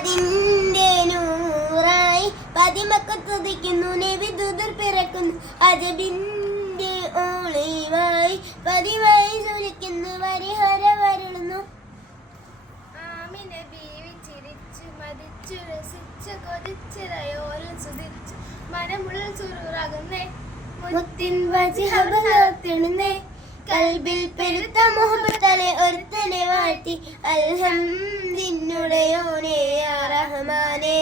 അതിന്റെ നൂറായി പതിമക്കത്തുതിക്കുന്നു നബി ദുദർ പിറക്കുന്നു അജബിന്റെ ഓളിവായി പതിവായി ചൊലിക്കുന്നു പരിഹാര വരളുന്നു. ആമിന ബീവി ചിരിച്ചു മതിച്ചു രസിച്ചു കൊതിച്ചിറയോലും സുതിച്ചു മനമുള്ളിൽ സുറൂറാകുന്നേ മുത്തിൻ വജിഹബലാത്തിടുന്നേ കൽബിൽ പെരുത്ത മുഹബത്തലെ ഒരുത്തനെ വാഴ്ത്തി അൽഹംദിന്നുടയോനേ യാ റഹ്മാനേ.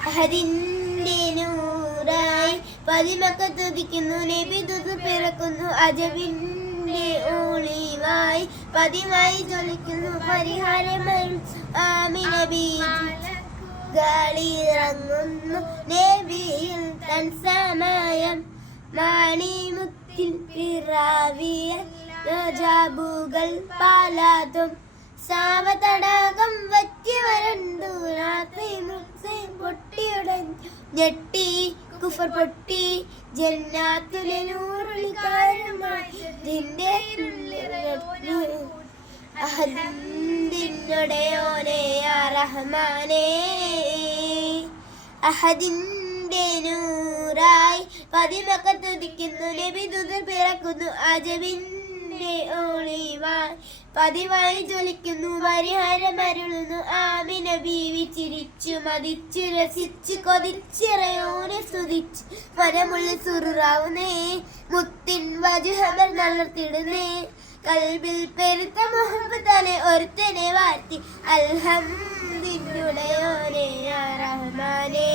അഹദിന്റെ നൂറായി പതിമക്കത്തുതിക്കുന്നു നബി ദുദു പിറക്കുന്നു അജബിന്റെ ഒളിവായി പതിവായി ജ്വലിക്കുന്നു പരിഹാരമരുൾ ആമിന ബീവി ഗാളിയിറങ്ങുന്നു നബിയിൽ തൻ സമയം മാണിമുത്തിൽ പിറാവിയ ജാബുകൾ പാലാതും സാവതടാകം വറ്റി വരണ്ടു രാത്രി മുക്സി പൊട്ടിയുടഞ്ഞു ഞെട്ടി കുഫർ പൊട്ടി ജന്നാത്തുലെ നൂറുളിക്കാരുമായി അഹദിന്നുടയോനേ യാ റഹ്മാനേ. അഹദിന്റെ നൂറായി പതിമക്കത്തുതിക്കുന്നു നബി ദുദർ പിറക്കുന്നു അജബിന്റെ ഒളിവായി പതിവായി ജ്വലിക്കുന്നു പരിഹാരമരുളുന്നു ആമിന ബീവി ചിരിച്ചു മതിച്ചു രസിച്ചു കൊതിച്ചിറയോനെ സ്തുതിച്ചു മനമുള്ളിൽ സുറുറാവുന്നേ മുത്തിൻ വജുഹബർ നളർത്തിടുന്നേ കൽബിൽ പെരുത്ത മുഹബത്തലെ ഒരുത്തനെ വാഴ്ത്തി അൽഹംദുലില്ലാഹി യാ റഹ്മാനേ.